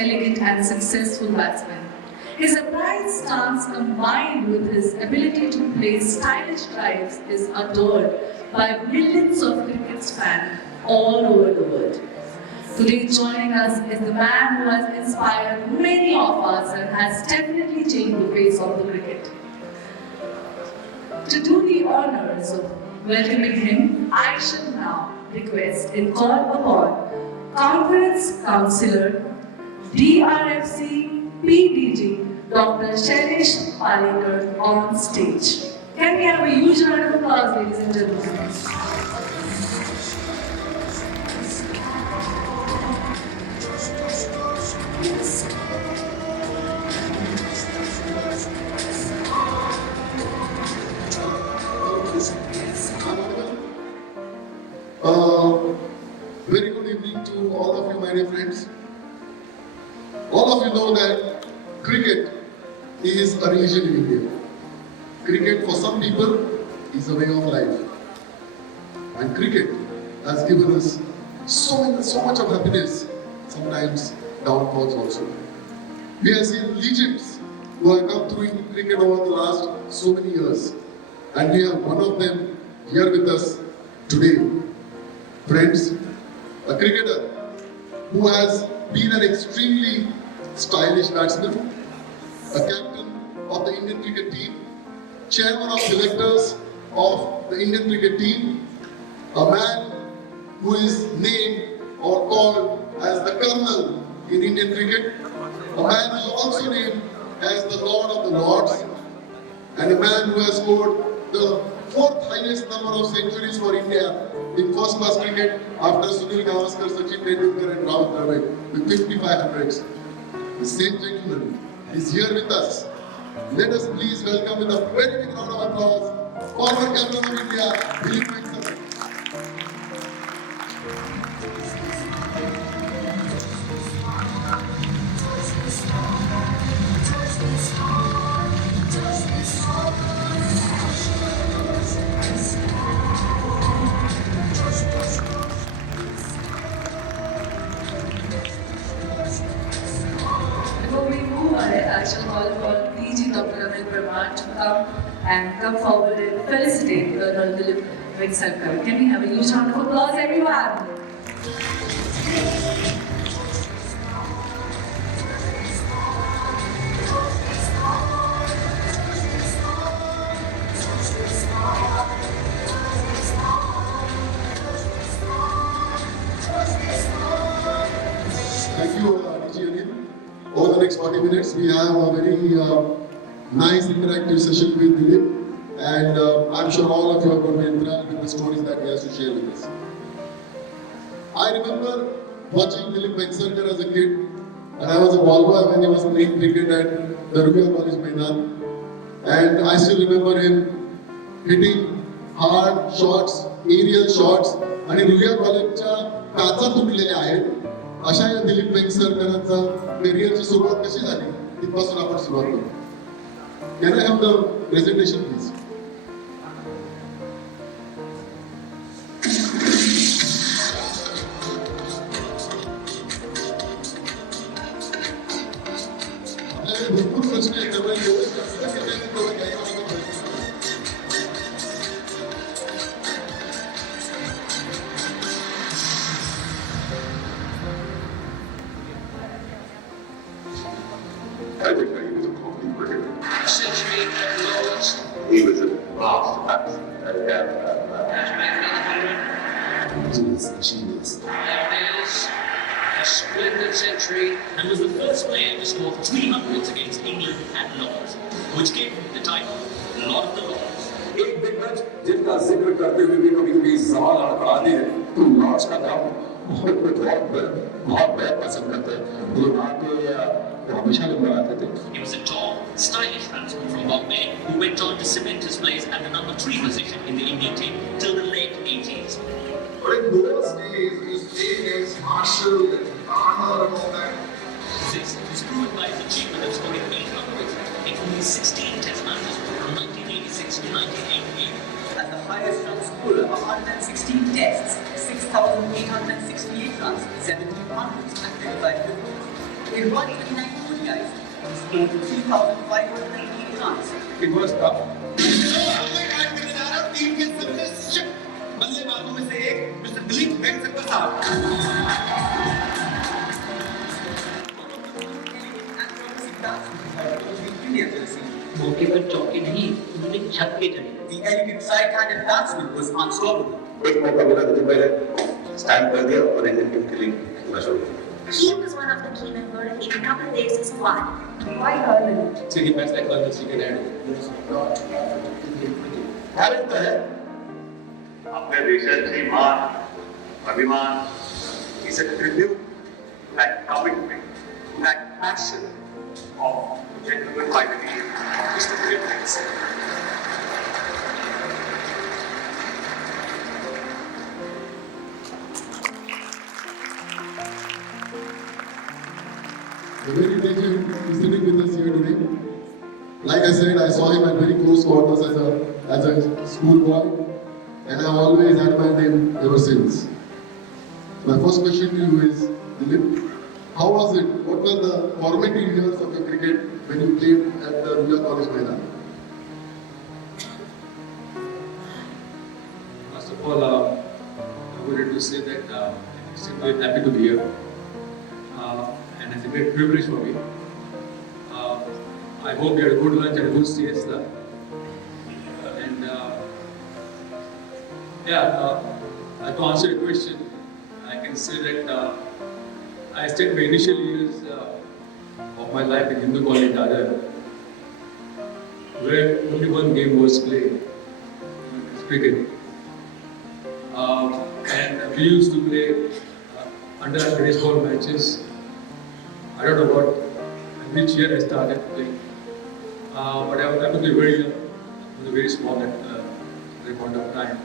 elegant and successful batsman. His upright stance combined with his ability to play stylish drives is adored by millions of cricket fans all over the world. Today joining us is the man who has inspired many of us and has definitely changed the face of the cricket. To do the honors of welcoming him, I shall now request and call upon Conference Councillor, DRFC PDG, Dr. Shailesh Palekar on stage. Can we have a huge round of applause, ladies and gentlemen? Very good evening to all of you, my dear friends. All of you know that cricket is a religion in India. Cricket for some people is a way of life. And cricket has given us so much of happiness, sometimes downfalls also. We have seen legends who have come through in cricket over the last so many years. And we have one of them here with us today. Friends, a cricketer who has been an extremely stylish batsman, a captain of the Indian cricket team, chairman of selectors of the Indian cricket team, a man who is named or called as the Colonel in Indian cricket, a man who is also named as the Lord of the Lords, and a man who has scored the fourth highest number of centuries for India in first class cricket after Sunil Gavaskar, Sachin Tendulkar and Rahul Dravid with 5500s. The same gentleman is here with us. Let us please welcome with a very big round of applause former captain of India, Dilip Vengsarkar. I shall call upon PG Dr. to come forward and felicitate Colonel Dilip Vengsarkar. Can we have a huge round of applause, everyone? Thank you, DG Anil. Over the next 40 minutes, we have a very nice interactive session with Dilip, and I'm sure all of you are going to be enthralled with the stories that he has to share with us. I remember watching Dilip Vengsarkar as a kid, and I was a ball boy when he was playing cricket at the Ruya College Maidan, and I still remember him hitting hard shots, aerial shots, आणि रुया कॉलेजच्या काचा तुटलेल्या आहेत. अशा या दिलीप वेंगसरकरांचा करिअरची सुरुवात कशी झाली तिथपासून आपण सुरुवात करू. Can I have the presentation please. आपल्याकडे भरपूर प्रश्न आहेत त्यामुळे एवढं जास्त केल्याने थोडं घ्यायला I think that he was a complete cricketer. Century at Lords. He was a vast batsman. Genius. There it is. A splendid century, and was the first player to score 300s against England at Lords, which gave him the title Lord of the Lords. एक दिग्गज जिनका जिक्र करते हुए भी कभी-कभी सवाल अड़ाते हैं तो लॉर्ड्स का नाम बहुत पसंद करते हैं. वो आके हमेशा नंबर आते थे. He was a tall, stylish batsman from Bombay who went on to cement his place at the number 3 position in the Indian team till the late 80s. But in those days, he was playing against Marshall and Armour and all that. This was proven by his achievement of scoring 800 in only 16 test matches from 1986 to 1988. And the highest run scorer of 116 tests, 6,868 runs, 17 hundreds and 25 wickets. He won 29 ODIs and scored 3,580 runs. It was tough. Team के सबसे बल्लेबाजों में से एक mister Dilip Vengsarkar साहब मौके पर चौके नहीं, उन्होंने छत पे चढ़े। The elegant right-handed batsman was unstoppable. एक मौका मिला तो मैंने स्टैंड कर दिया और इंडियन टीम के लिए खेलना शुरू किया. He was one of the key members in Kapil Dev's squad. Why Harlan? So he best like Harlan Singh and talent तो है. अपने देशाची मान अभिमान is a tribute to that commitment, to that passion of gentleman by the name Mr. Dilip Vengsarkar. A very pleasure to sitting with us here today. Like I said, I saw him at very close quarters as a schoolboy, and I've always admired him ever since. My first question to you is, Dilip, how was it? What were the formative years of your cricket when you played at the Ruya College Maidan? First of all, I wanted to say that I'm extremely happy to be here, and it's a great privilege for me. I hope you had a good lunch and a good siesta. And to answer your question, I can say that I spent my initial years of my life in Hindu Colony, Dadar, where only one game was played, cricket. And we used to play under baseball matches. I don't know which year I started playing, but I was very young, I was very small at that point of time.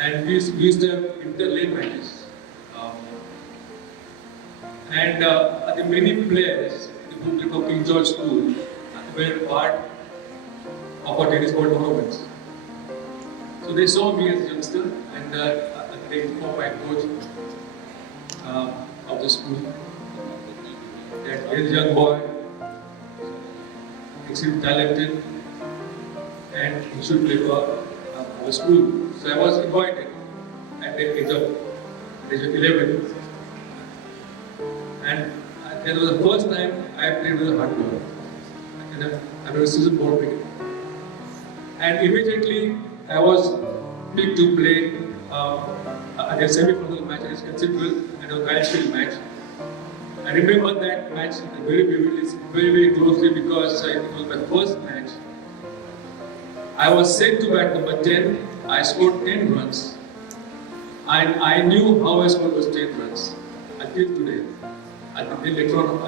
And we used to have inter-lane matches. And the many players in the public of King George School were part of our tennis ball tournaments. So they saw me as a youngster, and they informed my coach of the school that he is a young boy, extremely talented, and he should play for the school. So I was invited at the age of 11, and that was the first time I played with a hard ball. And I was a season board cricket. And immediately I was picked to play at a semi-final match against Conceptual and a Gainesville match. I remember that match very vividly, very closely, because it was my first match. I was sent to bat number 10. I scored 10 runs. And I knew how I scored those 10 runs until today. Until later on,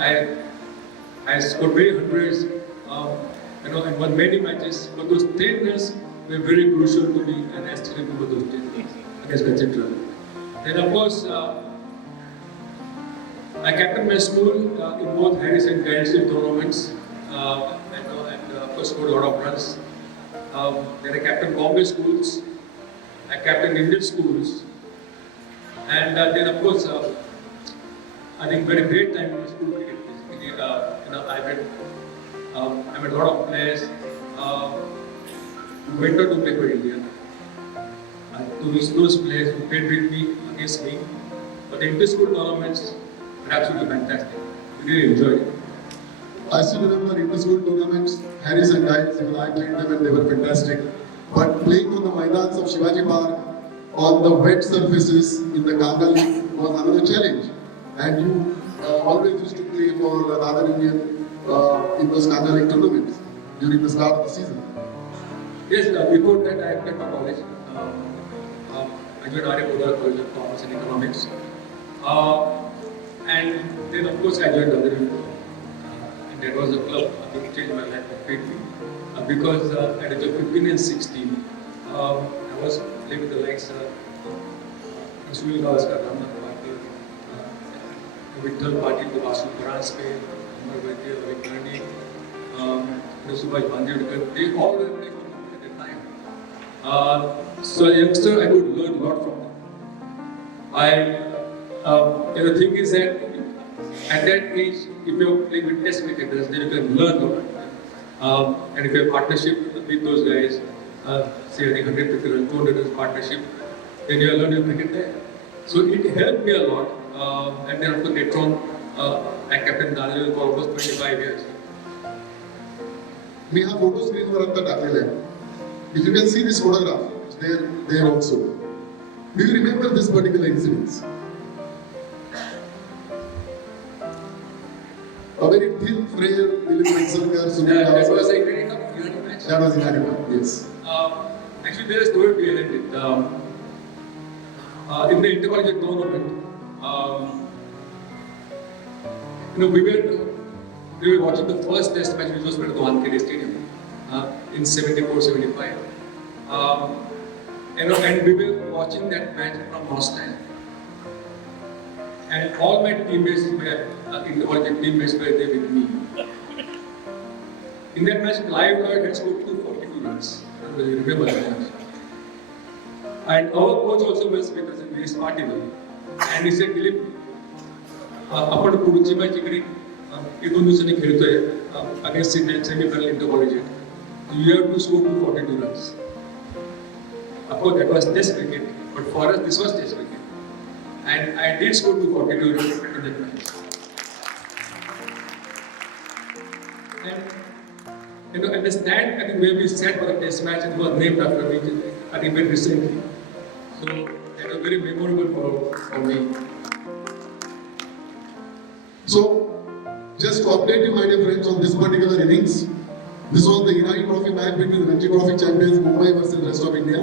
I scored very hundreds, and won many matches. But those 10 runs were very crucial to me, and I still remember those 10 runs against Conceptual. Then, of course, I captained my school in both Harris and Gainesville tournaments, and of course scored a lot of runs. Then I captained Bombay schools, I captained Indian schools, and then of course I think very great time in school cricket. I met a lot of players who went on to play for India. To those players who played with me, against me, but the inter-school tournaments were absolutely fantastic. We really enjoyed it. I still remember inter-school tournaments, Harris and Giles, even I played them and they were fantastic. But playing on the Maidans of Shivaji Park, on the wet surfaces in the Ganga League was another challenge. And you always used to play for another Indian in those Ganga League tournaments during the start of the season. Yes, before that I played for college. I joined Arya College of Commerce and Economics. And then of course I joined other and that was a club that changed my life completely. Because at age of 15 and 16, I was playing with the likes of Dilip Vengsarkar, Vittal Patil, the Vasu Paranske, Amar Vaidya, Vikani, Subhash Bandiyodkar, they all were playing for me at that time. So as a youngster, I could learn a lot from them. The thing is that At that age, if you're playing with test cricketers, then you can learn a lot. And if you have partnership with those guys, say I think 150 runs, 200 runs partnership, then you learn your cricket there. So it helped me a lot. And then of course later on, I captained Dalal for almost 25 years. We have photo screen वर आता टाकलेला आहे. If you can see this photograph, there also. Do you remember this particular incident? A very thin, frail Dilip Vengsarkar, That was a very tough match. That was in America, yes. Actually, there is a story behind it. In the intercollegiate tournament, we were watching the first test match which was played at the Wankhede Stadium in 74-75. And we were watching that match from Moscow. And all my teammates were, intercollegiate teammates were there with me. In that match, Clive Lloyd had scored 242 runs. I don't really remember that much. And our coach also was with us in this party. And he said, Dilip, आपण पुढची match इकडे 2 दिवसांनी खेळतोय against semifinal intercollegiate you have to score 242 runs. Of course, that was test cricket, but for us this was test cricket. And I did score 242 runs in that match. And at the stand, I think where we sat for the test match, it was named after me, I think very recently. So that was very memorable for me. So, just to update you, my dear friends, on this particular innings, this was the Irani Trophy match between Ranji Trophy champions Mumbai versus rest of India.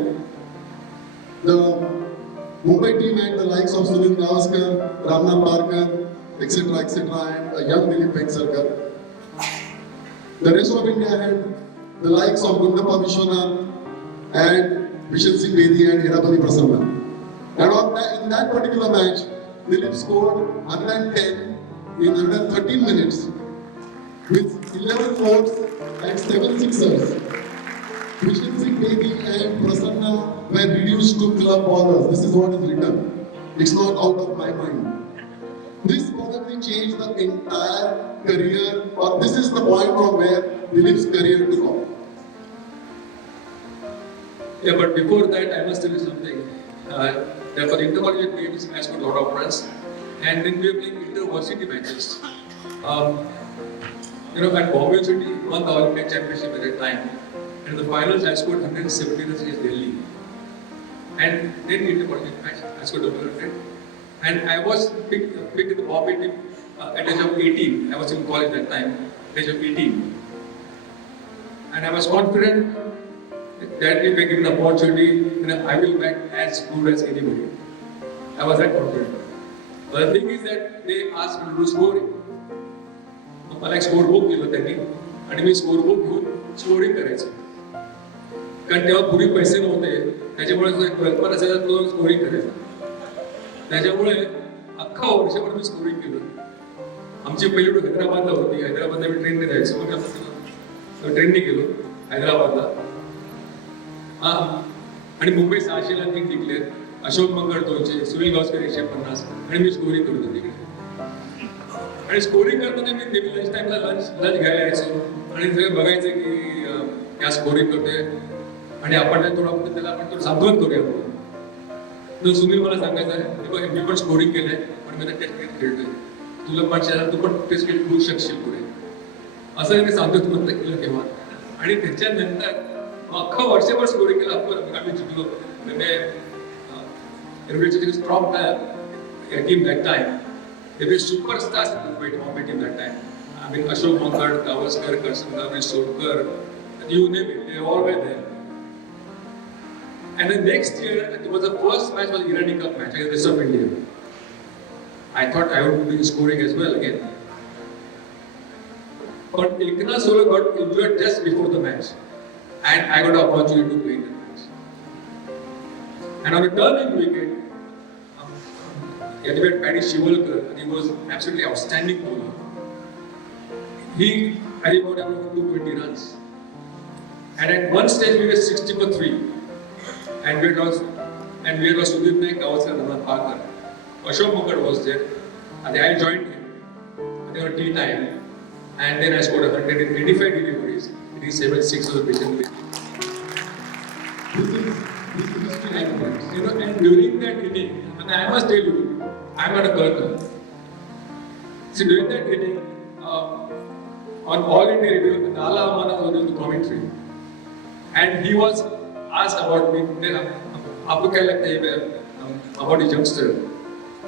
The Mumbai team had the likes of Sunil Gavaskar, Ramnath Barkar, etc., and a young Dilip Vengsarkar. The rest of India had the likes of Gundappa Vishwanath and Vishen Singh Bedi and Hirapati Prasanna. And in that particular match, Dilip scored 110 in 113 minutes with 11 fours and 7 sixers. Vishen Singh Bedi and Prasanna were reduced to club bowlers. This is what is written. It's not out of my mind. This probably changed the entire career, or this is the point from where Dilip's career took off. Yeah, but before that, I must tell you something. For the intercollegiate games, I scored a lot of runs. And then we were playing inter-varsity matches. At Bombay City, won the All India Championship at that time. And in the finals, I scored 170 runs against Delhi. And then intercollegiate match, I scored 100. And I was picked in the Bombay team at the age of 18. I was in college at that time, at the age of 18. And I was confident that if I get an opportunity, I will bat as good as anybody. I was that confident. But the thing is that they asked me to do scoring. मला एक score book दिलं त्यांनी आणि मी score book घेऊन scoring करायचं. कारण तेव्हा पूर्वी पैसे नव्हते, त्याच्यामुळे कल्पना असायचा तो स्कोरिंग करायचा. त्याच्यामुळे अख्खा वर्षभर मी स्कोरिंग केलं. आमची पहिली टूर हैदराबादला होती. हैदराबादला मी ट्रेनने जायचो. मग आपण ट्रेनने गेलो हैदराबादला. आणि मुंबई 600 ला जिंकले. अशोक मंगळ 200, सुनील गावस्कर 150 आणि मी स्कोरिंग करत होतो तिकडे. आणि स्कोरिंग करताना मी नेहमी लंच टाइमला लंच घ्यायला यायचो आणि सगळं बघायचं की क्या स्कोरिंग करतोय आणि आपण थोडं त्याला आपण थोडं सांत्वन करूया. तर सुनील मला सांगायचं मी पण स्कोरिंग केलंय पण मी टेस्ट क्रिकेट खेळतोय, तुला पण तू पण टेस्ट क्रिकेट खेळू शकशील पुढे, असं त्यांनी सांत्वन केलं तेव्हा. आणि त्याच्यानंतर अख्खा वर्षभर स्कोरिंग केलं. आम्ही जिंकलो. It's a strong team that time. They were superstars in the Bombay team that time. I mean, Ashok Mankad, Gavaskar, Karsangavi, Solkar, you name it, they all were there. And the next year, it was the first match was the Irani Cup match against the rest of India. I thought I would be scoring as well again. But Eknath Solo got injured just before the match. And I got the opportunity to play in that match. And on the turning wicket, we had Paddy Shivalkar, and he was absolutely outstanding bowler. He carried out around 220 runs. And at one stage we were 60 for 3. And we had lost Dilip Vengsarkar, Gavaskar, and Ramnath Barkar. Ashok Mankad was there, and I joined him. for tea time, and then I scored 185 deliveries. It is 7-6 of the patient. This is history. And during that inning, and I must tell you, I'm not a colonel. See, during that inning, on All India Radio, Nala Amana was doing the commentary, and he was asked about me. Aapko kya lagta hai about a youngster?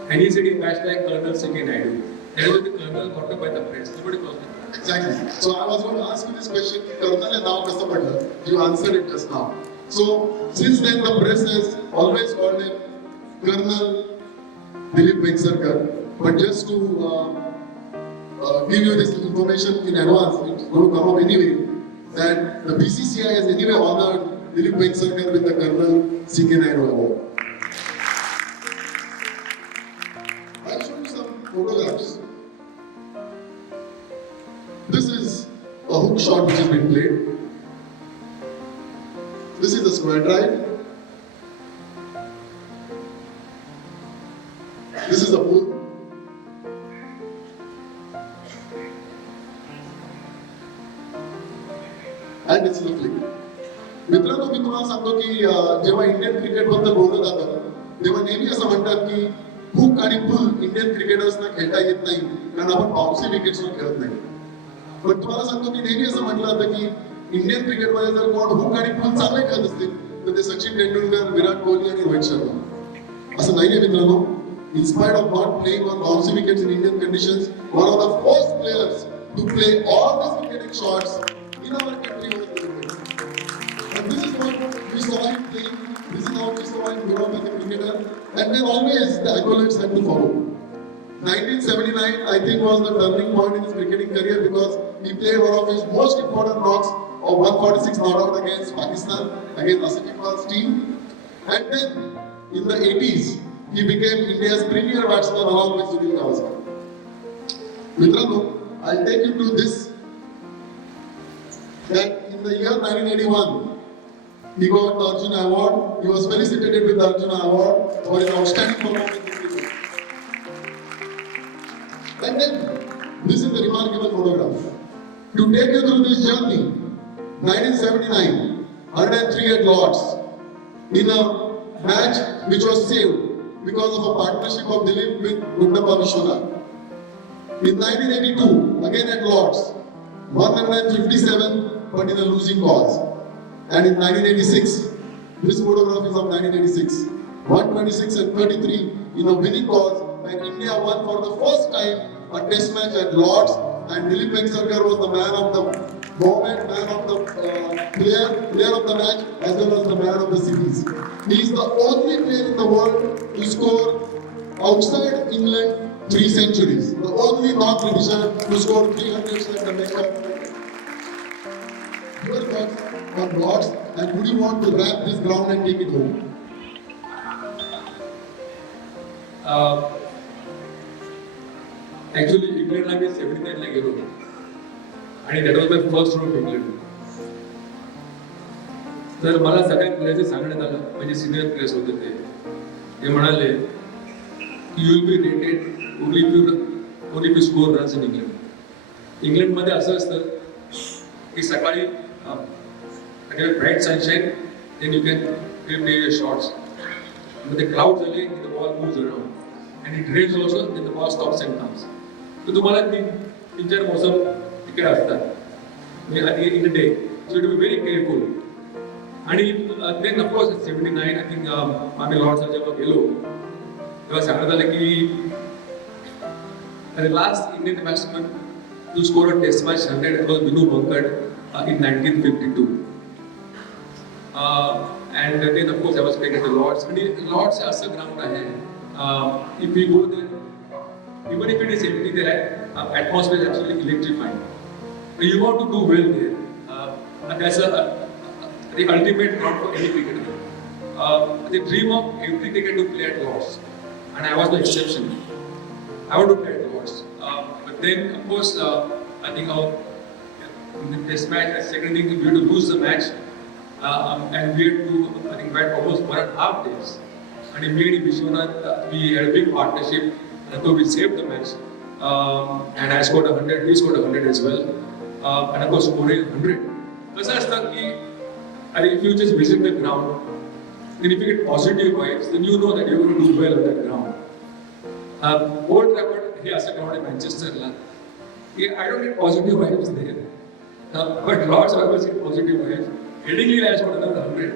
And he said he matched like Colonel Singh in Naidu. And it was the colonel got up by the press. Nobody calls me. Exactly. So I was going to ask you this question, Colonel and now Kasa Padla. You answered it just now. So since then the press has always called him Colonel Dilip Vengsarkar. But just to give you this information in advance, it's going to come up anyway, that the BCCI has anyway honored Dilip Vengsarkar with the Colonel Singh Award. I'll show you some photographs. This is a hook shot which has been played. This is a square drive. This is a pull. And it's the flick. मित्रांनो मी तुम्हाला सांगतो की जेव्हा Indian cricket बद्दल बोललं जातं तेव्हा नेहमी असं म्हणतात की हुक आणि पुल इंडियन क्रिकेटर्सना खेळता येत नाही कारण आपण बाउन्सी विकेट्सवर खेळत नाही. पण तुम्हाला सांगतो की नेहमी असं म्हटलं जातं की इंडियन क्रिकेटमध्ये जर कोण हुक आणि पुल चांगले खेळत असतील तर ते सचिन तेंडुलकर, विराट कोहली आणि रोहित शर्मा. असं नाहीये मित्रांनो. In spite of not playing on bouncy wickets in Indian conditions, one of the first players to play all these cricketing shots in our country was Dilip Vengsarkar. And this is what we saw him playing. This is how we saw him grow up as a cricketer. And then always the accolades had to follow. 1979, I think, was the turning point in his cricketing career because he played one of his most important knocks of 146 not out against Pakistan, against Asif Iqbal's team. And then in the 80s, he became India's premier batsman along with Sunil Gavaskar. Mitrano, I'll take you to this. That in the year 1981, he got the Arjuna Award. He was felicitated with the Arjuna Award for his outstanding performance in cricket. And then, this is a remarkable photograph. To take you through this journey, 1979, 103 at Lords, in a match which was saved because of a partnership of Dilip with Gundappa Vishwanath. In 1982, again at Lords, 157 but in a losing cause. And in 1986, this photograph is of 1986, 126 and 33 in a winning cause when India won for the first time a test match at Lords and Dilip Vengsarkar was the man of the moment, man of the player of the match as well as the man of the series. He is the only player in the world to score outside England 3 centuries. The only non-Britisher to score 300s at the Mecca. Your thoughts on Lords and would you want to wrap this ground and take it home? Actually, England I 79 ला गेलो आणि that was my first tour of England. तर मला सगळ्या प्लेयर्सचे सांगण्यात आलं म्हणजे senior players होते ते म्हणाले की you will be rated only if you score runs in England. इंग्लंडमध्ये असं असतं की सकाळी bright sunshine then you can play your shots. मध्ये क्लाउड झाले की the ball moves around and it rains also then the ball stops and comes. तर तुम्हाला 3-4 मोसम तिकडे असतात in a day. So it be very careful. आणि then of course 79 I think आम्ही लॉर्ड्सला जेव्हा गेलो तेव्हा सांगण्यात आलं की last Indian batsman to score a test match 100 was Vinoo Mankad in 1952. And then of course I was playing at the Lords. And Lords is a ground आहे. If we go there, even if it is empty, the atmosphere is absolutely electrifying. You want to do well there. And that's the ultimate ground for any cricketer. The dream of every cricketer to play at Lords, and I was the exception. I want to play at Lords. But then of course I think in the test match, the second thing we had to lose the match, and we had to, I think, wait almost 1.5 days. And immediately Vishwanath, we had a big partnership, and so we saved the match. and I scored 100, he scored 100 as well. And of course, scoring 100. कसं असतं की if you just visit the ground, then if you get positive vibes, then you know that you're going to do well on that ground. Old Trafford, हे असं ground आहे मँचेस्टरला. I don't get positive vibes there. But Lords always get positive vibes. Headingly, I scored another 100.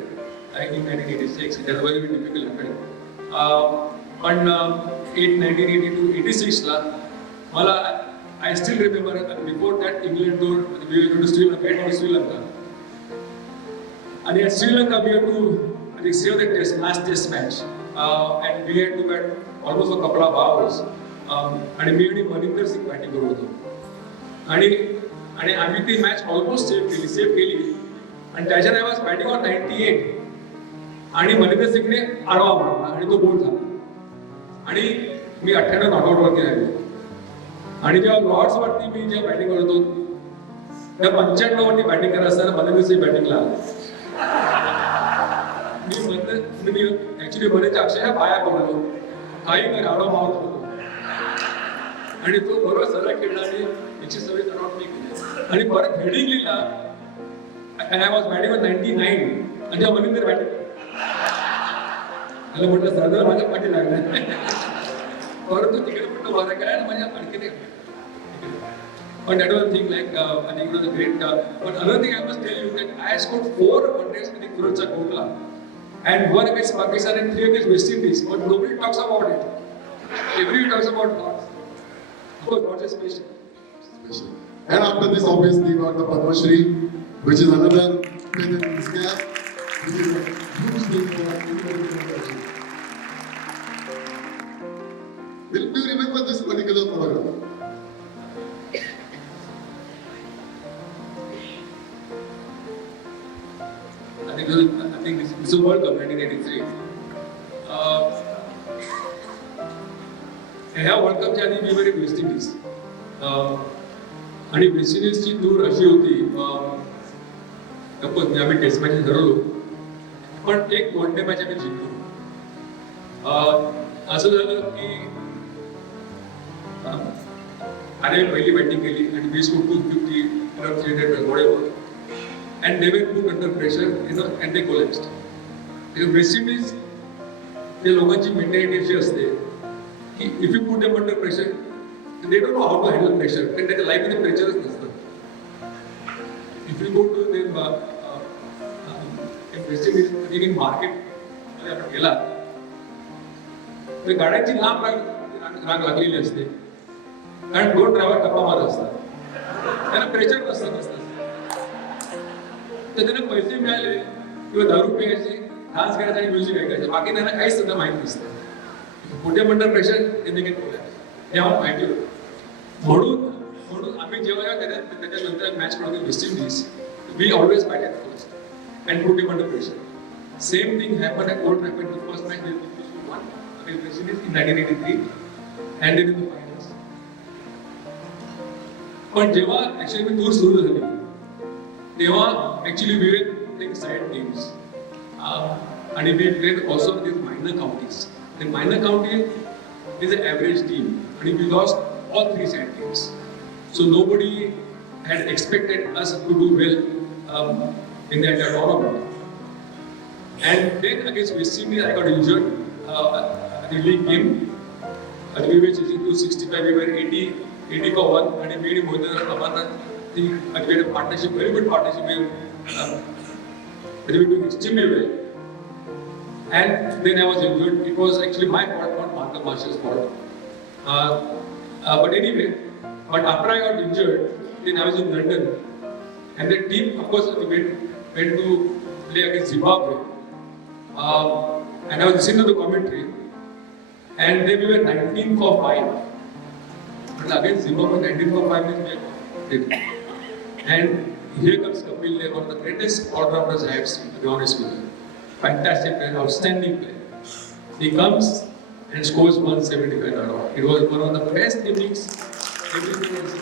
I think 1986, it was a very difficult 100. पण 1982-86 ला मला I still remember before that England tour we were going to Sri Lanka. And at Sri Lanka we had to save the last test match and we had to bat almost a couple of hours. आणि मी आणि मनिंदर सिंग batting करत होतो आणि आम्ही ती match almost save केली आणि त्याच्यात आय वॉज बॅटिंग ऑन 98 आणि मनिंदर सिंगने आडवा मारला आणि तो बोल्ड झाला आणि मी 98 नॉटआउट वरती राहिलो आणि जेव्हा लॉर्ड्स वरती मी जेव्हा बॅटिंग करत होतो त्या 95 वरती बॅटिंग करत असताना मनिंदर सिंग बॅटिंगला आला. मी ऍक्च्युली बरेच अक्षरशः पाया पडलो काही कर आडवा मारत होतो आणि तो बरोबर सरळ खेळला आणि याची सवय नॉट मी केली आणि परत हेडिंगलीला आय वॉज बॅटिंग ऑन 99 आणि जेव्हा मनिंदर बॅटिंग त्याला म्हटलं सरदार माझ्या पाठी लागला परंतु तिकडे म्हटलं बरं काय माझ्या आणखी But that was a thing like, I think it was a great, but another thing I must tell you that I scored 4 hundreds in the Kurcha Kotla and 1 against Pakistan and 3 against West Indies, but nobody talks about it. Everybody talks about Lords. Of course, Lords is special. And after this, obviously, we got the Padma Shri, which is another feather in his cap, which is a huge thing for us. Will you remember this particular photograph? I think this is World Cup 1983. ह्या world कपच्या आधी मी बरे West Indies आणि waste इंडिजची tour अशी होती of course आम्ही test matches हरवलो पण एक one day match आम्ही जिंकलो. असं झालं की आम्ही पहिली बॅटिंग केली आणि we scored 250 300 whatever. And they were put under pressure, and they collapsed. West Indies, the लोकांची mentality अशी असते की if you put them under pressure, they don't know how to handle pressure. पण त्याच्या life मध्ये प्रेशरच नसतं. If you go to them, West Indies in market मध्ये आपण गेला तर गाड्यांची लांब रांग लागलेली असते कारण 2 ड्रायव्हर गप्पा मारत असतात त्यांना प्रेशर नसतं तर त्यांना पैसे मिळाले किंवा दारू प्यायचे डान्स करायचा आणि म्युझिक ऐकायचं बाकी त्यांना काहीच सुद्धा माहिती नसतं कुठे म्हणतात प्रेशर ते देखील हे आम्हाला माहिती होतं म्हणून आम्ही जेव्हा त्याच्यानंतर मॅच करतो West Indies we always bat at first and put him under pressure same thing happen at Old Trafford the first match against West Indies in 1983 and in the finals. पण जेव्हा ऍक्च्युली मी tour सुरू झाली तेव्हा actually we were playing side teams and we played also with minor counties. The minor county is an average team and we lost all 3 side teams. So nobody had expected us to do well in the entire tournament. And then against West Indies I got injured at the league game. We were chasing 265, we were 80 for 1 and we made more than we had a partnership, very good partnership. We were doing extremely well. And then I was injured. It was actually my fault, not Marcus Marshall's fault. But anyway, after I got injured, then I was in London. And the team, of course, went to play against Zimbabwe. And I was listening to the commentary. And then we were 19 for 5. But against Zimbabwe, 19 for 5 means we did. And here comes Kapil Dev, one of the greatest all-rounders I have seen, to be honest with you. Fantastic player, outstanding player. He comes and scores 175 not out. It was one of the best innings everything else.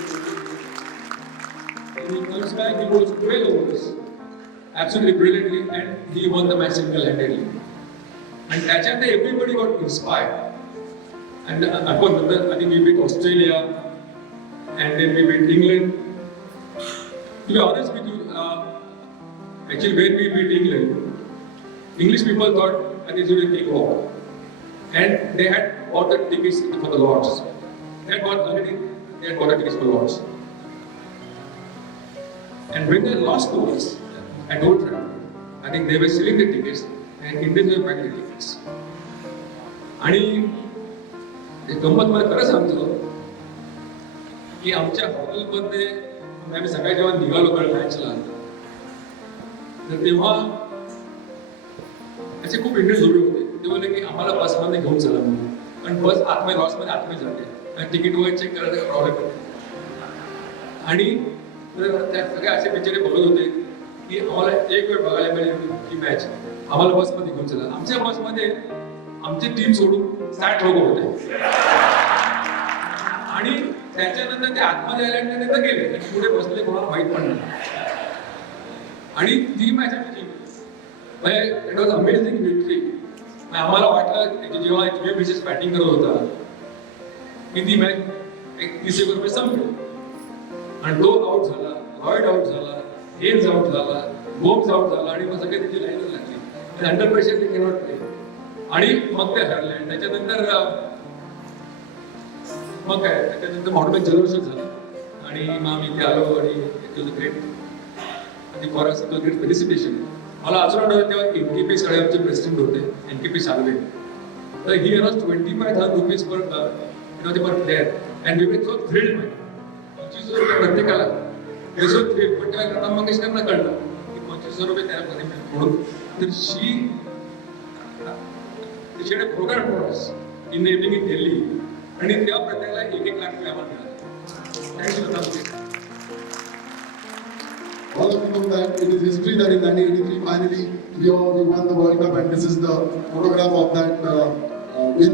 And he comes back, he goes 12 overs, absolutely brilliantly, and he won the match single-handedly. And that's everybody got inspired. And of course, I think we beat Australia. and then we beat England. To be honest with you, actually when we beat England, English people thought that it was a cakewalk, and they had bought the tickets for the Lords. They had bought the tickets for Lords. And when they lost to us at Old Trafford, I think they were selling the tickets and Indians were buying the tickets. आणि गंमत मला खरं सांगतो की आमच्या हॉटेलमध्ये आम्ही सकाळी जेव्हा निघालो मॅचला तर तेव्हा असे खूप इंडियन्स उभे होते. ते बोलले की आम्हाला बसमध्ये घेऊन चला म्हणून, कारण बस आतमध्ये लॉसमध्ये आतमध्ये जाते आणि तिकीट वगैरे चेक करायचा प्रॉब्लेम आहे. आणि त्या सगळ्या असे बिचारे बघत होते की आम्हाला एक वेळ बघायला मिळेल ही मॅच, आम्हाला बसमध्ये घेऊन चला. आमच्या बसमध्ये आमची टीम सोडून 60 लोक होते आणि त्याच्यानंतर ते आतमध्ये आल्यानंतर तिथं गेले आणि पुढे बसले कोणाला माहीत पण नाही. आणि ती मॅच आम्ही जिंकली. It was amazing victory. आम्हाला वाटलं की जेव्हा मिसेस बॅटिंग करत होता की ती मॅच 30 रुपये संपली आणि तो आउट झाला, लॉयड आउट झाला, हेल्स आउट झाला, गोम्स आउट झाला आणि मग सगळे त्याची लाईन लागली. अंडर प्रेशर ते कॅनॉट प्ले आणि मग ते हरले. आणि त्याच्यानंतर मग काय त्याच्यानंतर मोठं जल्लोषच झालं आणि मग आम्ही इथे आलो आणि it was a great for us great felicitation. मला अजून आठवतं तेव्हा एनकेपी साडेआमचे प्रेसिडेंट होते, एनकेपी सालवे. तर he was 25,000 rupees per player and we were so thrilled. 25,000 रुपये प्रत्येकाला सो थ्रिल्ड. पण तेव्हा लता मंगेशकरना कळलं की 25,000 रुपये त्यामध्ये म्हणून. तर she had a program for us in Delhi आणि तेव्हा प्रत्येकाला 1 लाख रुपये आम्हाला मिळाले. Thank you Lata Mangeshkar. All of you know that it is history that in 1983 finally we won the World Cup, and this is the photograph of that win.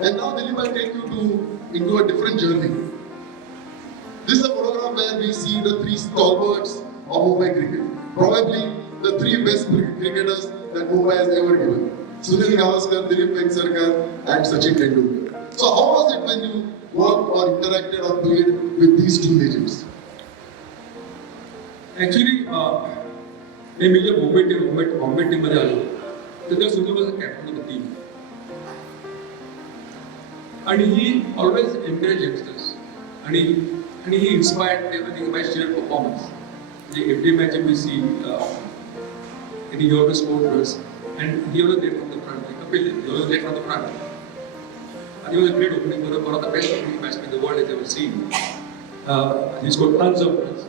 And now Dilip will take you into a different journey. This is a photograph where we see the 3 stalwarts of Mumbai cricket. Probably the 3 best cricketers that Mumbai has ever given. Sunil Gavaskar, Dilip Vengsarkar and Sachin Tendulkar. So how was it when you worked or interacted or played with these 2 legends? Actually, मी जे Bombay team मध्ये आलो तर तेव्हा Sunil was captain of the team आणि he always encourage youngsters आणि he inspired everything by sheer performance. म्हणजे every match we see he always scored runs and he always led from the front. Like Kapil, he always led from the front. And he was a great opening bowler, one of the best opening batsmen the world has ever seen. He scored tons of runs.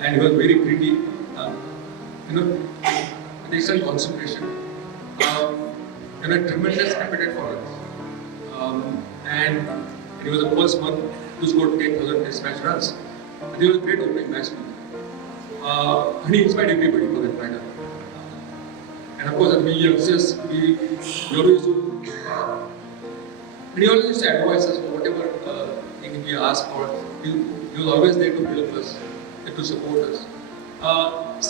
And he was very pretty, with excellent concentration, and a tremendous appetite for runs. And he was the first one to score 10,000 test match runs. And he was a great opening batsman. And he inspired everybody for that matter. And of course, as we youngsters, we always do. And he always used to advise us for whatever thing we ask for. He was always there to help us and to support us.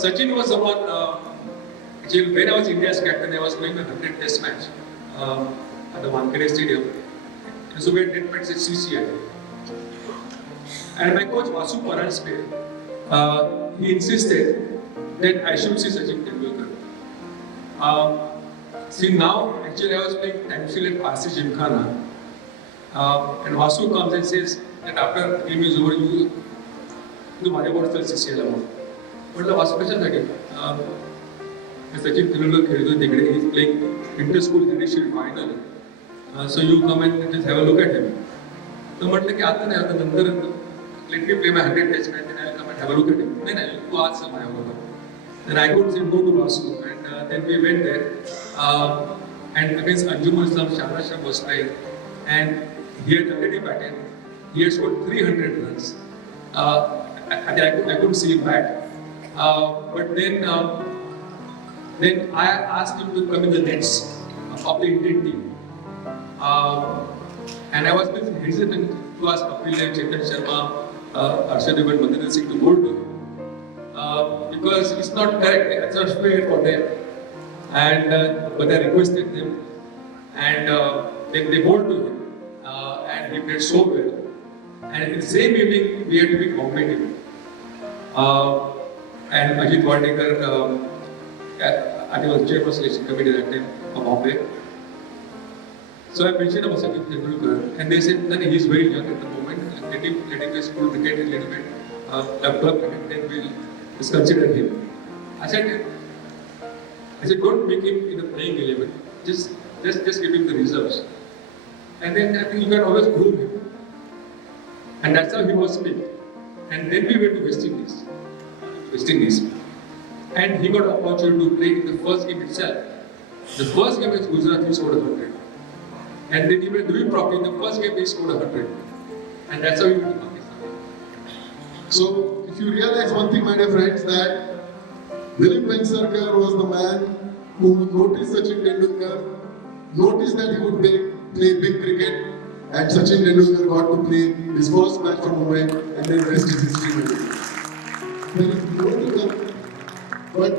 Sachin was someone, actually, when I was India's captain, I was playing my 100th test match at the Wankhede Stadium. So we had net match at CCI. And my coach, Vasu Paranspe, he insisted that I should see Sachin Tendulkar. See now, actually I was playing timesheet at Parsi Gymkhana, and Vasu comes and says that after the game is over, you माझ्याबरोबर चल CCI ला म्हणून. म्हटलं वासू कशासाठी? Sachin Tendulkar खेळतोय तिकडे, he is playing inter-school initial final. So you come and just have a look at him. तर म्हटलं की आता नाही, आता नंतर let me play my 100th test match and I'll come and have a look at him. No, you ask him. Then I could say no to Vasu, and then we went there. And against Anjuman Islam, Shahraj Shah was playing, and he had already batted. He had scored 300 runs. I couldn't see him bat. But then I asked him to come in the nets of the Indian team. And I was a bit hesitant to ask Kapil and Chetan Sharma, Arshad and Mandana Singh to go to him. Because it's not correct, it's not fair for them. And but I requested them, and they bowled to him, and he played so well. And in the same evening, we had to be competitive. And Ajit Wandekar, I think was chairman selection committee at that time of Bombay. So I mentioned about Sachin Tendulkar, and they said that he is very young at the moment. Let him play school cricket a little bit, club cricket, then we'll consider him. I said, don't make him in the playing 11. Just give him the reserves. And then I think you can always groom him. And that's how he was picked. And then we went to West Indies. And he got an opportunity to play in the first game itself. The first game against Gujarat, he scored 100. And then he went doing properly. In the first game, he scored 100. And that's how he went to Pakistan. So, if you realize one thing, my dear friends, that Dilip Vengsarkar was the man who noticed Sachin Tendulkar, noticed that he would play big cricket, and Sachin Tendulkar got to play his first match for Mumbai, and then rest is history. There is more to come. But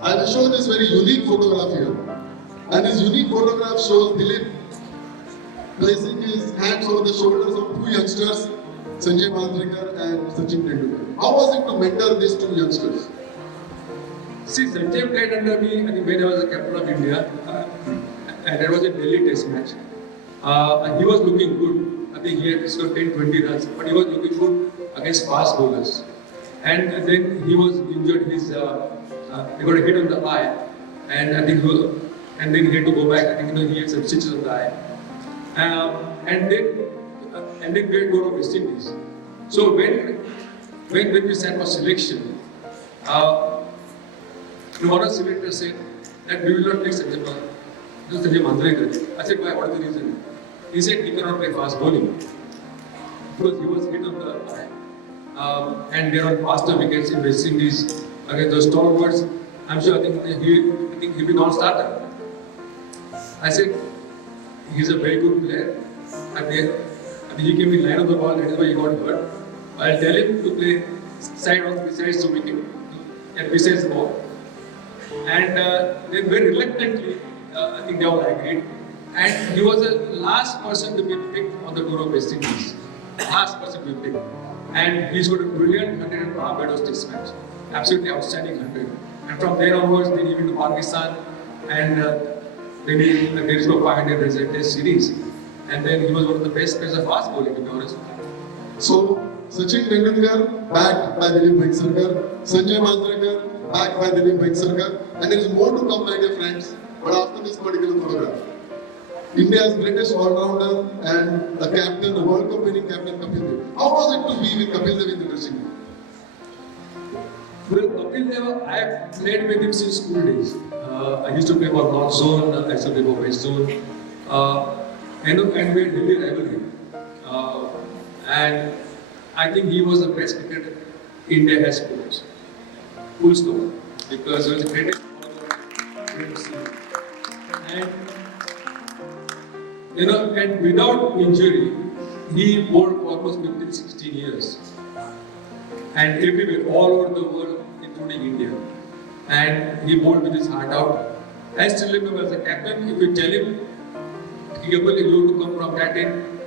I will show this very unique photograph here. And this unique photograph shows Dilip placing his hands over the shoulders of two youngsters, Sanjay Mandrekar and Sachin Tendulkar. How was it to mentor these two youngsters? See, Sanjay played under me, I think, when I was the captain of India, and there was a Delhi test match. And he was looking good. I think he had scored 10-20 runs, but he was looking good against fast bowlers. And then he was injured. He got a hit on the eye, and I think and then he had to go back. I think he had some stitches on the eye. And then we had to go to West Indies. So when we sat for selection, one of the selectors said that we will not take Sanjay Mandrekar. I said, why? What is the reason? He said he cannot play fast bowling because he was hit on the eye. And there are faster wickets in West Indies against those stalwarts. I'm sure I think he'll be non-starter. I said he's a very good player. I think he came in line of the ball, that is why he got hurt. I'll tell him to play side on besides the wicket and besides the ball. And then very reluctantly, I think they all agreed. And he was the last person to be picked on the tour of West Indies. Last person to be picked. And he scored a brilliant 100 in Barbados Test match. Absolutely outstanding 100. And from there onwards, then he went to Pakistan, and then he scored 500 as a Test series. And then he was one of the best players of fast bowling, to be honest. So, Sachin Tendulkar backed by Dilip Vengsarkar, Sanjay Mandrekar backed by Dilip Vengsarkar, and there is more to come, my dear friends. But after this particular photograph, India's greatest all-rounder and a captain, a World Cup winning captain, Kapil Dev. How was it to be with Kapil Dev in the dressing room? Well, Kapil Dev, I played with him since school days. I used to play for North Zone, I used to play for West Zone. And we had healthy rivalry. And I think he was the best cricketer India has produced. Full stop. Because he was the greatest bowler. And without injury, he bowled almost 15-16 years. And everywhere, all over the world, including India. And he bowled with his heart out. I still remember as a captain, if you tell him, he able to come from that end,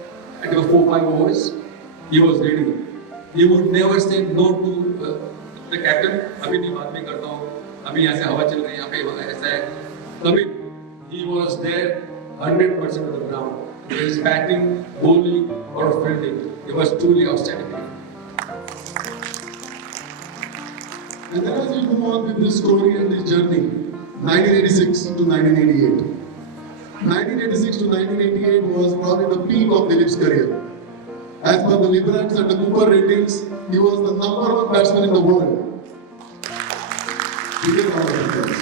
at 4-5 overs, he was ready. He would never say no to the captain. अभी नहीं बात नहीं करता हूँ. अभी यहाँ से हवा चल रही है, यहाँ पे ऐसा है. कभी he was there 100% of the ground. His batting, bowling, or fielding, it was truly outstanding. And then as we move on with this story and this journey, 1986 to 1988. 1986 to 1988 was probably the peak of Dilip's career. As per the Liberats and the Cooper ratings, he was the #1 batsman in the world. Biggest round of applause.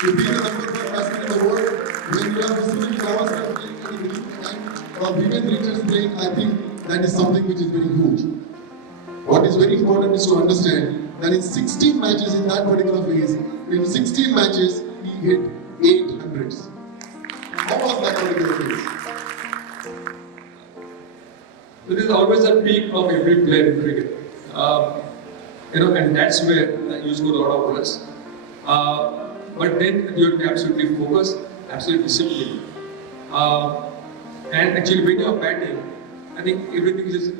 To be the #1 batsman in the world, when you have Sunil Gavaskar playing or Vivian Richards playing, I think that is something which is very huge. What is very important is to understand that in 16 matches in that particular phase, in 16 matches, he hit 800s. How was that particular phase? There is always a peak of every player in cricket. And that's where you score a lot of runs. But then you have to be absolutely focused, absolutely disciplined. And actually, when you are batting, I think everything just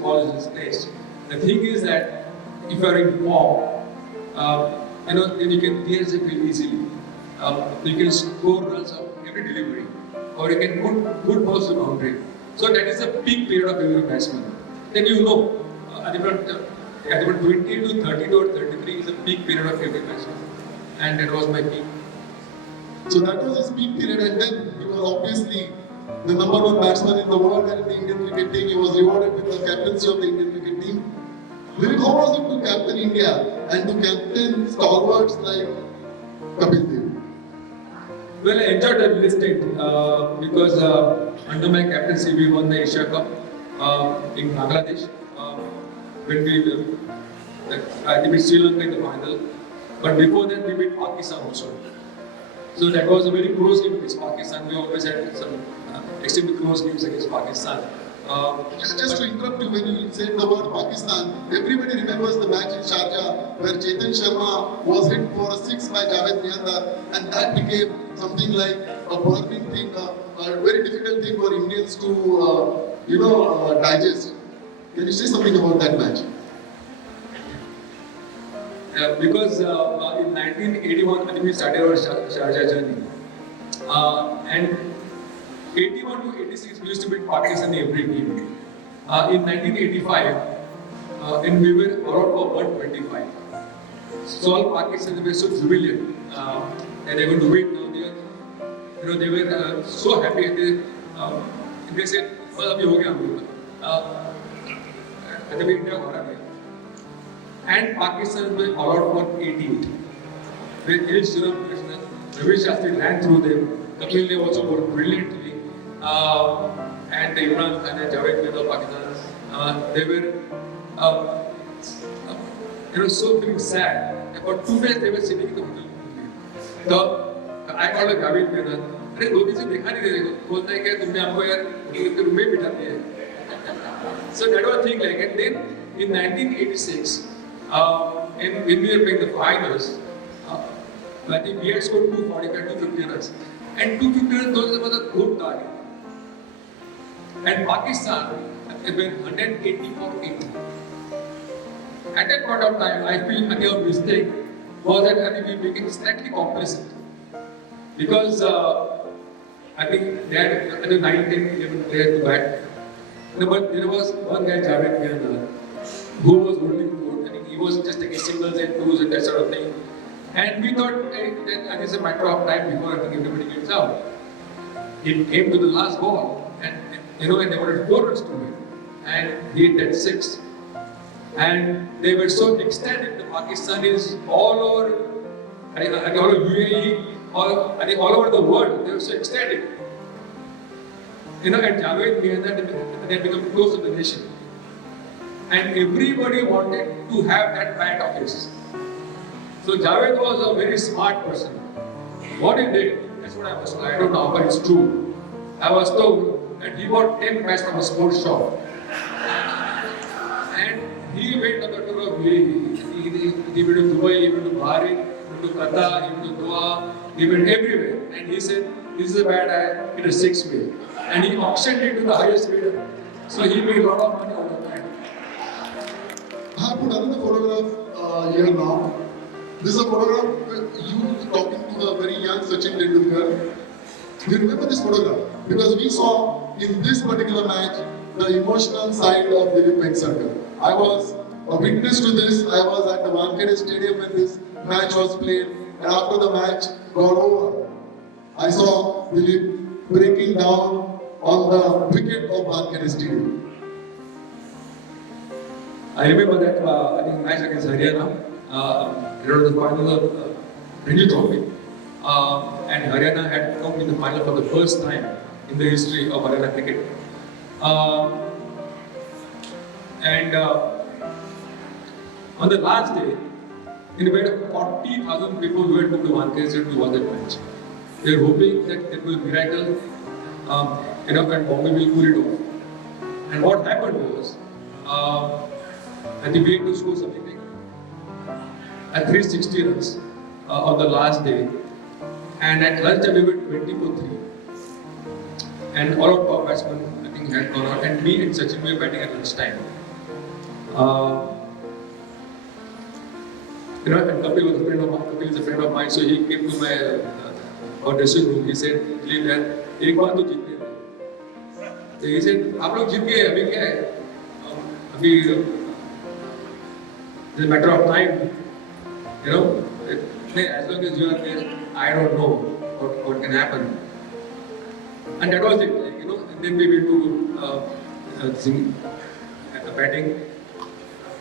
falls in its place. The thing is that if you are in form, then you can clear the field easily. You can score runs of every delivery, or you can put good balls to boundary. So that is the peak period of every batsman. Then at about 20 to 32 or 33 is the peak period of every batsman, and that was my peak. So that was his peak period, and then he was obviously the #1 batsman in the world and in the Indian cricket team. He was rewarded with the captaincy of the Indian cricket team. Dilip, how was it to captain India and to captain stalwarts like Kapil Dev? Well, I enjoyed the real estate because under my captaincy we won the Asia Cup in Bangladesh. When we beat Sri Lanka in the final, but before that we beat Pakistan also. So that was a very close game against Pakistan. We always had some extremely close games against Pakistan. Just to interrupt you, when you said the word Pakistan, everybody remembers the match in Sharjah where Chetan Sharma was hit for a 6 by Javed Miandar, and that became something like a burning thing, a very difficult thing for Indians to, digest. Can you say something about that match? Because in 1981, I think we started our Sharjah journey. And 81 to 86, we used to beat Pakistan every game. In 1985, and we were around for 125. So all Pakistan were so jubilant, and they were going to win. Now they were so happy. They said, "Well, abhi ho gaya hum loga." And we India hara gaya. And Pakistan were all out for 88. With H. Suram Krishnan, Ravi Shastri ran through them. Kapil Dev also scored brilliantly. And Imran Khan and Javed Miandar of Pakistan, they were so feeling sad. For 2 days they were sitting in the hotel. So I called Javed Miandar. अरे 2 दिन से देखा नहीं दे रहे बोलता है कि तुमने हमको यार रूम में बिठा दिया है. So that was a thing like, and then in 1986, when we were playing the finals, I think we had scored 245, 250 runs, and 250 runs was a good target. And Pakistan were 180 for 80. At that point of time, I feel our mistake was that I think we became slightly complacent. Because I think they had 9, 10, 11 players to bat. But there was one guy, Javed Miandar, who was holding good. I think he was just taking singles and twos and that sort of thing. And we thought that it's a matter of time before I think everybody gets out. It came to the last ball, and they wanted 4 runs to win, and he hit that 6. And they were so ecstatic. The Pakistanis all over, I think all over UAE, I think all over the world, they were so ecstatic. And Javed Miandar, they had become close to the nation. And everybody wanted to have that bat of his. So Javed was a very smart person. What he did, that's what I was told. I don't know, but it's true. I was told that he bought 10 bats from a sports shop. And he went on the tour of UAE. He went to Dubai, he went to Bahrain, he went to Qatar, he went to Doha, he went everywhere. And he said, this is a bat I hit a 6 with. And he auctioned it to the highest bidder. So he made a lot of money out of that. I have put another photograph here now. This is a photograph you talking to a very young Sachin Tendulkar. Do you remember this photograph? Because we saw in this particular match the emotional side of Dilip Vengsarkar. I was a witness to this. I was at the Wankhede Stadium when this match was played, and after the match got over, I saw Dilip breaking down on the wicket of Wankhede Stadium. I remember that I think match against Haryana. It was the final of Ranji Trophy, and Haryana had come in the final for the first time in the history of Haryana cricket. And on the last day, in about 40,000 people who had come to Wankhede Stadium to watch that match. They were hoping that there will be a miracle, and Bombay will pull it off. And what happened was, I think we had to score something like at 360 runs on the last day, and at lunchtime we were 20 for 3. and all our top batsmen, I think, had gone out, and me and Sachin were batting at lunchtime. And Kapil was a friend of mine. Kapil is a friend of mine, so he came to my our dressing room. He said, "Dilip, यार, एक बार तो जीत गए." So he said, "आप लोग जीत गए, अभी क्या है? अभी it's a matter of time, you know. As long as you are there, I don't know what can happen." And that was it, like, you know. And then we went to batting.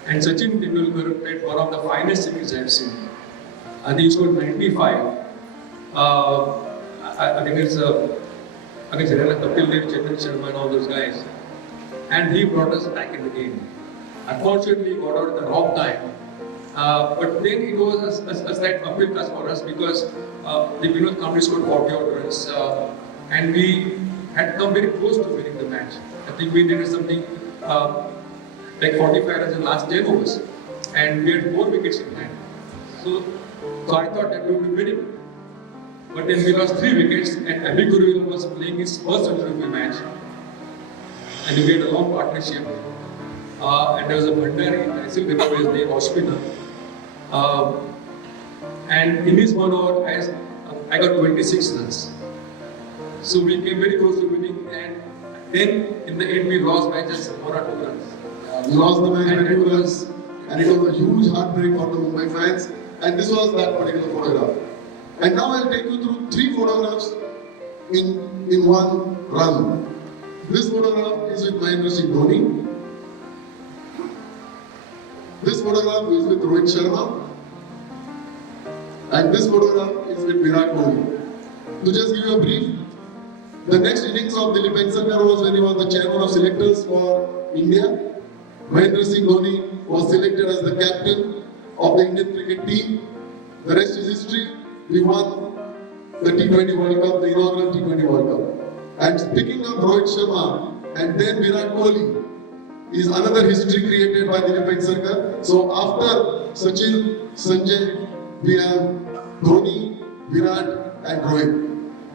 And Sachin Tendulkar played one of the finest innings I have seen. I think he scored 95. I think it's against Kapil Dev, Chetan Sharma, and all those guys. And he brought us back in the game. Unfortunately, he got out at the wrong time. But then it was a slight uphill task for us because the Vinod Kamble scored 40 odd runs, and we had come very close to winning the match. I think we needed something like 45 runs in the last 10 overs, and we had 4 wickets in hand. So I thought that we would be winning. But then we lost 3 wickets, and Abhi Guruvil was playing his first century of the match, and we had a long partnership. And there was a Bhandari, I still remember his name, Oshpina. And in his 1 over, I got 26 runs. So we came very close to winning, and then in the end we lost by just 1 or 2 runs. We lost the match by 2 runs, and it was a huge heartbreak for the Mumbai fans. And this was that particular photograph. And now I'll take you through 3 photographs in one run. This photograph is with Mahendra Singh Dhoni. This photograph is with Rohit Sharma. And this photograph is with Virat Kohli. To just give you a brief, the next innings of Dilip Vengsarkar was when he was the chairman of selectors for India. Mahendra Singh Dhoni was selected as the captain of the Indian cricket team. The rest is history. We won the T20 World Cup, the inaugural T20 World Cup. And speaking of Rohit Sharma and then Virat Kohli is another history created by Dilip Vengsarkar. So after Sachin, Sanjay, we have Dhoni, Virat and Rohit.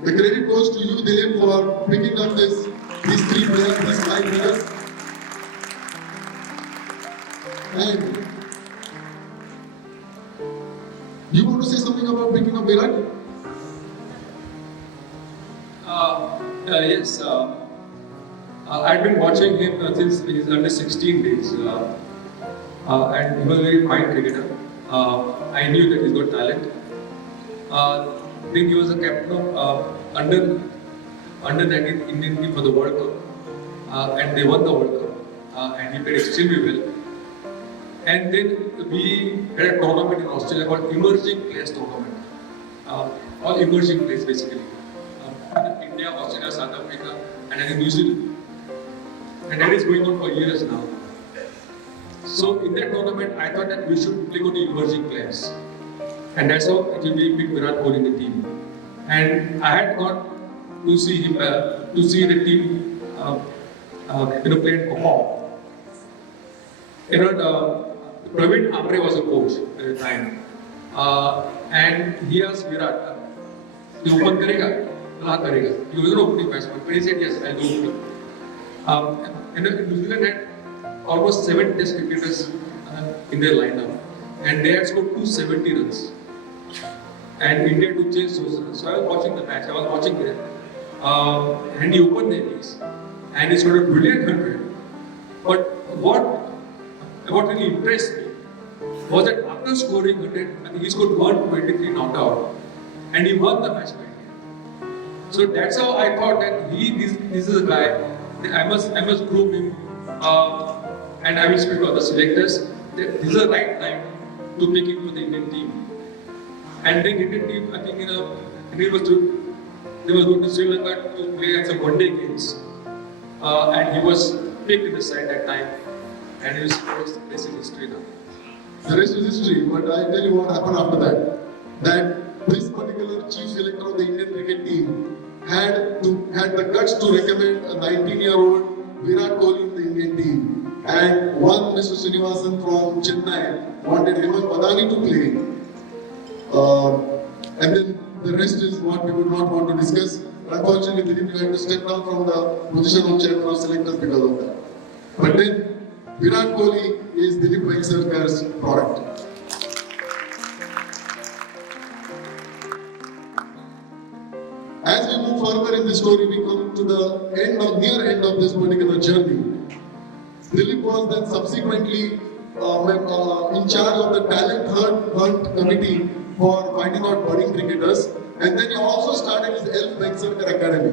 The credit goes to you, Dilip, for picking up these 3 players, these 5 players. And you want to say something about picking up Virat? Yes. I've been watching him since his under 16 days, and he was a very fine cricketer. I knew that he's got talent. Then he was a captain of under 19 Indian team for the World Cup, and they won the World Cup, and he played extremely well. And then we had a tournament in Australia called Emerging Players Tournament. All emerging players basically. India, Australia, South Africa, and I think New Zealand. And that is going on for years now. So in that tournament, I thought that we should play only emerging players. And that's how we picked Virat Kohli in the team. And I had gone to see him, to see the team, play and perform. Praveen Amre was a coach at the time, and he asked Virat, "You open karega? Haan karega." He was an opening batsman, but he said, "Yes, I'll do opening." New Zealand had almost 7 Test cricketers in their lineup, and they had scored 270 runs. And India to chase those runs. So I was watching the match. I was watching there, and he opened the innings, and he scored a brilliant 100. But what really impressed me was that after scoring 100, I think he scored 123 not out, and he won the match by 10. So that's how I thought that this is a guy. I must groom him, and I will speak to other selectors. That this is the right time to pick him for the Indian team. And then Indian team, I think they was going to Sri Lanka to play at some one-day games, and he was picked in the side that time. And the rest is history now. The rest is history, but I'll tell you what happened after that. That this particular chief selector of the Indian cricket team had the guts to recommend a 19-year-old Virat Kohli in the Indian team. And one Mr. Srinivasan from Chennai wanted Hemant Madani to play. And then the rest is what we would not want to discuss. Unfortunately, Dilip had to step down from the position of chairman of selectors because of that. But then, Virat Kohli is Dilip Vengsarkar's product. As we move further in the story, we come to the near end of this particular journey. Dilip was then subsequently in charge of the talent hunt committee for finding out budding cricketers, and then he also started his Dilip Vengsarkar Academy.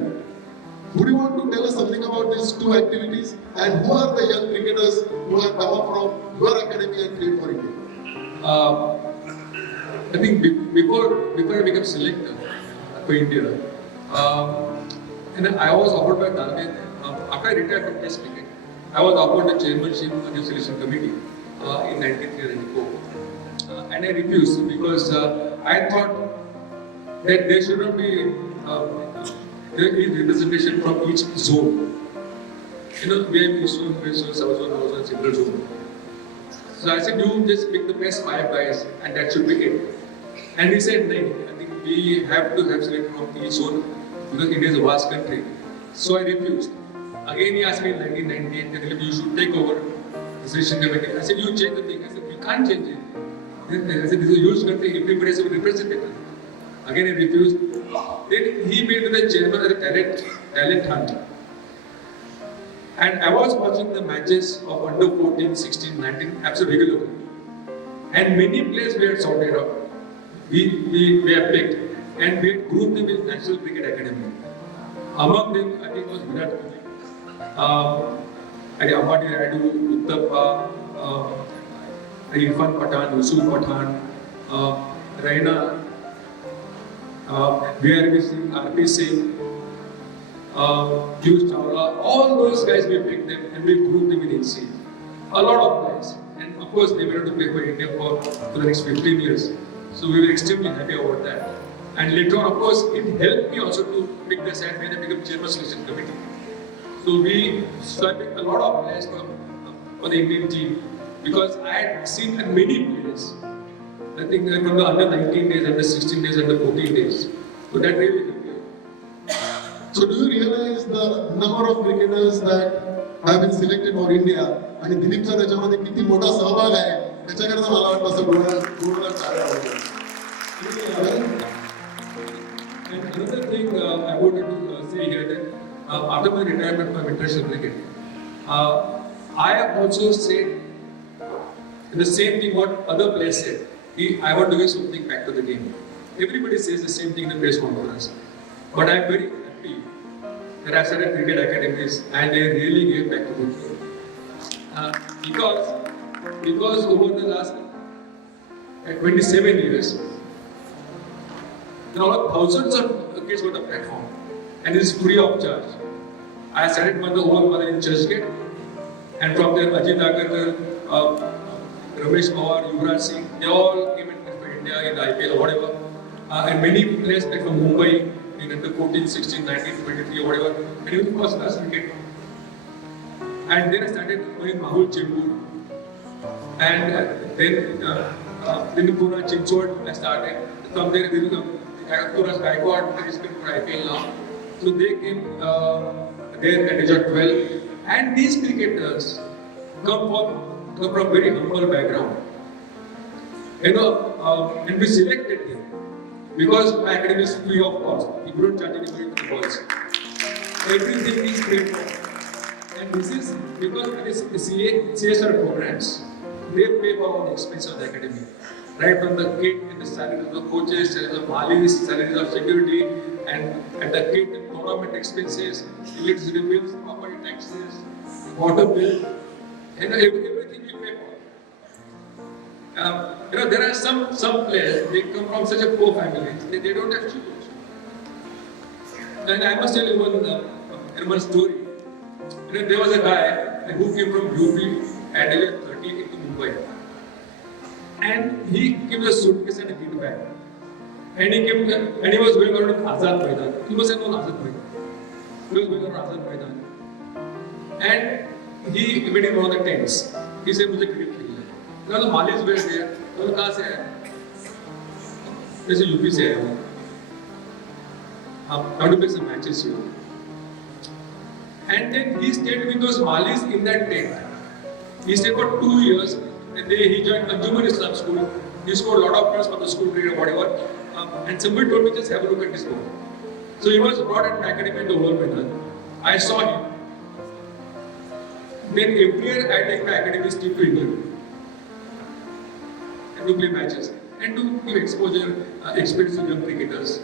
Would you want to tell us something about these two activities, and who are the young cricketers who have come up from your academy and played for India? I think before I became selector for India, and I was offered by Dalmit, after I retired from Test cricket, I was offered the chairmanship of the selection committee in 93-94. And I refused because I thought that there should not be there is representation from each zone. We have East Zone, West Zone, South Zone, North Zone, Central Zone. So I said, you just pick the best 5 guys and that should be it. And he said, no, I think we have to have selected from each zone because India is a vast country. So I refused. Again, he asked me in 1998 that you should take over the selection committee. I said, you change the thing. I said, you can't change it. I said, this is a huge country, everybody has to be represented. Again, I refused. Then he made me the chairman of the talent hunt. And I was watching the matches of under 14, 16, 19 absolutely regularly. And many players we had sorted out. We have picked and we had grouped them in National Cricket Academy. Among them, I think it was Virat Kohli, Ambati Raidu, Uttappa, Irfan Pathan, Yusuf Pathan, Raina, VRP Singh, RP Singh, Piyush Chawla, all those guys we picked them and we grouped them in NC. A lot of players. And of course, they were to play for India for the next 15 years. So we were extremely happy about that. And later on, of course, it helped me also to pick the side when I became chairman selection committee. So I picked a lot of players for the Indian team because I had seen many players. I think from the under 19 days, under 16 days, under 14 days. So that really helped me. So do you realize the number of cricketers that have been selected for India आणि दिलीपचा त्याच्यामध्ये किती मोठा सहभाग आहे त्याच्याकरता मला वाटतं असं बोलणं चालू आहे. And another thing I wanted to say here that after my retirement from international cricket, I have also said the same thing what other players said. I want to give something back to the game. Everybody says the same thing in the press conference. But I am very happy that I started cricket academies and they really gave back to the game. Because over the last 27 years, there are thousands of kids got a platform and it is free of charge. I started with the whole mother in Churchgate and from there Ajit Agarkar, Ramesh Pawar, Yuvraj Singh, they all came and played for India in the IPL or whatever. And many players played from Mumbai in under 14, 16, 19, 23 or whatever. And even first class cricket. And then I started knowing Mahul Chembur. And then Pune Chinchwad I started. From there, Puras Gaikwad is playing for IPL now. So they came there at age of 12. And these cricketers come from very humble background. And we selected them because my academy is free of cost. We don't charge anybody for the balls. Everything is paid for. And this is because it is CSR programs. They pay for all the expense of the academy. Right from the kit and the salaries of the coaches, salaries of malis, salaries of security, and the kit and tournament expenses, electricity bills, property taxes, water bill, and everything we pay for. There are some players, they come from such a poor family, they don't have children. And I must tell you one story. There was a guy who came from UP at age 13 into Mumbai. And he came with a suitcase and a kit bag. And he was going around Azad Maidan. He was known Azad Maidan. He was going around Azad Maidan. And he made him one of the tents. He said, "Mujhe cricket खेलना है." Now the Malis were there. तो कहाँ से है? जैसे UP से है वो. I want to play some matches here. And then he stayed with those Malis in that tent. He stayed for 2 years, and then he joined Anjuman Islam School. He scored a lot of runs for the school cricket or whatever. And somebody told me, just have a look at this boy. So he was brought into academy in the World Medal. I saw him. Then every year I take my academics team to England and to play matches and to give exposure, experience to young cricketers.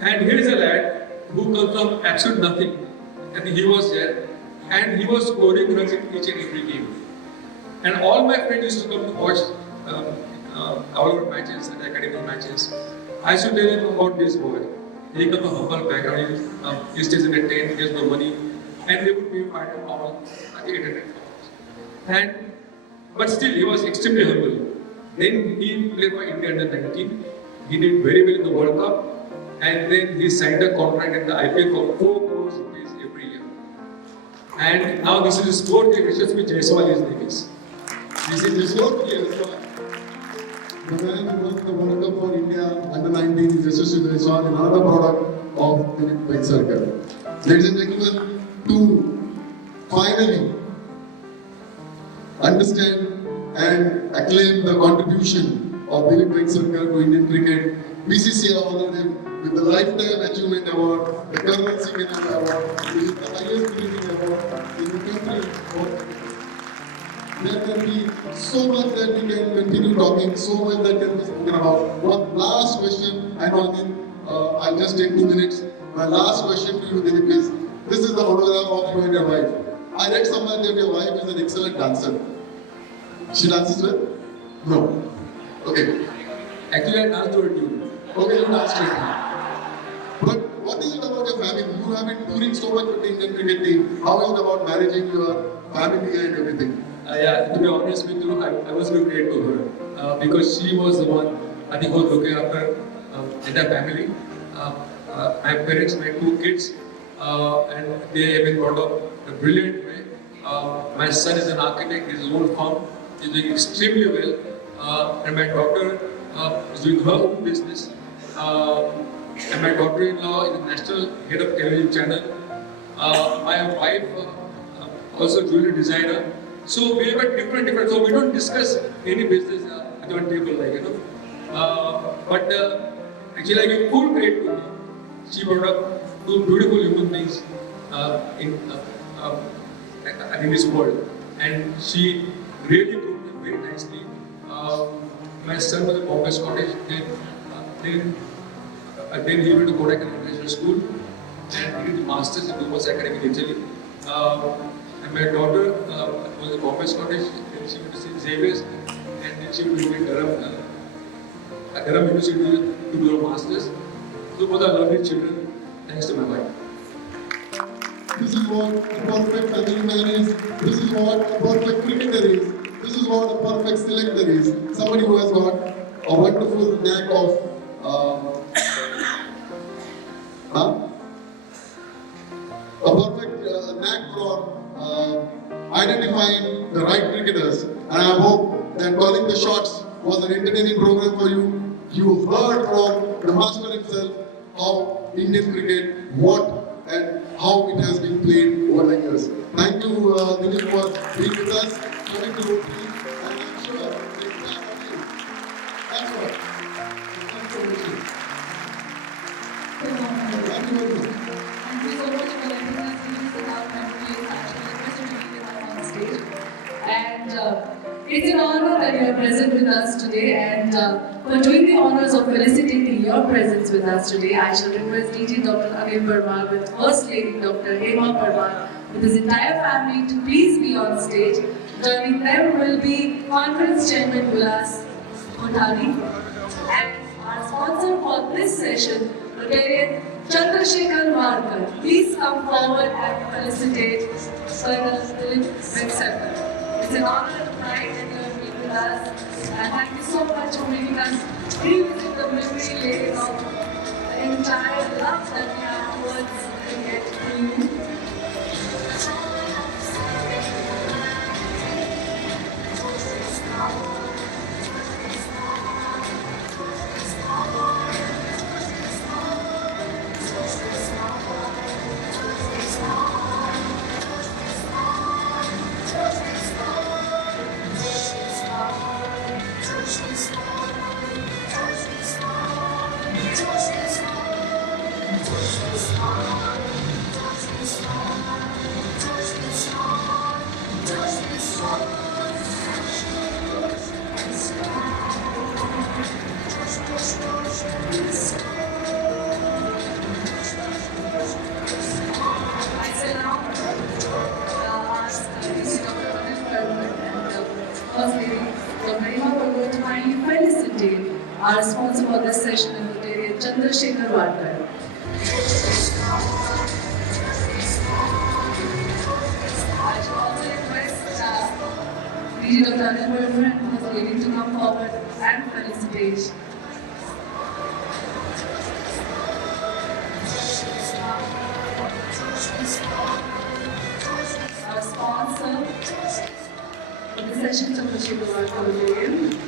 And here is a lad who comes from absolute nothing, and he was there, and he was scoring runs in each and every game. And all my friends used to come to watch all our matches and academic matches. I used to tell him about this boy. He comes from humble background, he stays in a tent, he has no money, and they would pay him £500, 800 pounds. But still, he was extremely humble. Then he played for India under 19. He did very well in the World Cup. And then he signed a contract in the IPL for 4 crores rupees every year. And now this is his 4th year, Yashasvi Jaiswal his name is. This is his 4th year. The man who won the World Cup for India under 19 is Yashasvi Jaiswal, another product of Dilip Vengsarkar. Ladies and gentlemen, to finally understand and acclaim the contribution of Dilip Vengsarkar to Indian cricket, BCCI honored him with the Lifetime Achievement Award, the Colonel Singh Award, which is the highest grading award in the country. There can be so much that we can continue talking, so much that can be spoken about. One last question, I know I'll just take 2 minutes. My last question to you, Dilip, is this is the photograph of you and your wife. I read somewhere that your wife is an excellent dancer. She dances well? No. Okay. Actually, I danced to a tune. Okay, you danced to a tune. But what is it about your family? You have been touring so much with the Indian cricket team. How is it about managing your family and everything? To be honest with you, I was very grateful to her because she was the one, I think, who was looking after entire family. My parents, my 2 kids, and they have been brought up in a brilliant way. My son is an architect, his own firm, he's doing extremely well. And my daughter is doing her own business. And my daughter-in-law is the national head of television channel. My wife also jewelry designer. So we have a different. So we don't discuss any business at one table, like But actually, I give full credit to her. She brought up 2 beautiful human beings in this world, and she really groomed them very nicely. My son was at Bombay Scottish. Then he went to Kodak International School and he did masters in Dumas Academy in Italy. And my daughter was at Bombay Scottish, then she went to St. Xavier's, and then she went to Durham University to do her masters. So both are lovely children, thanks to my wife. This is what a perfect family man is. This is what a perfect cricketer is. This is what a perfect selector is. Somebody who has got a wonderful knack of a perfect knack for identifying the right cricketers. And I hope that Calling the Shots was an entertaining program for you. You heard from the master himself how Indian cricket, what and how it has been played over the years. Thank you, Dilip, for being with us, coming to Rotary, and I'm sure the entire audience. Thanks for it. Thanks for listening. Thank you very much. Thank you so much for letting us use the memory actually requested to be with us on stage. And it's an honor that you are present with us today, and for doing the honors of felicitating your presence with us today, I shall request DG Dr. Anil Parmar with First Lady Dr. Hema Parmar with his entire family to please be on stage. Joining them will be Conference Chairman Vilas Kothari, and our sponsor for this session, Rotarian Chandrasekhar Warkar. Please come forward and felicitate Colonel Dilip Vengsarkar. It's an honor and pride that you have been with us, and thank you so much for making us revisit the memory lane of the entire love that we have towards cricket to you. Our sponsor for this session is Notarian Chandrasekhar Wadkar. I should also request PG Dr. Anil Burman, who is waiting to come forward and felicitate. Our sponsor for the session, Chandrasekhar Wadkar.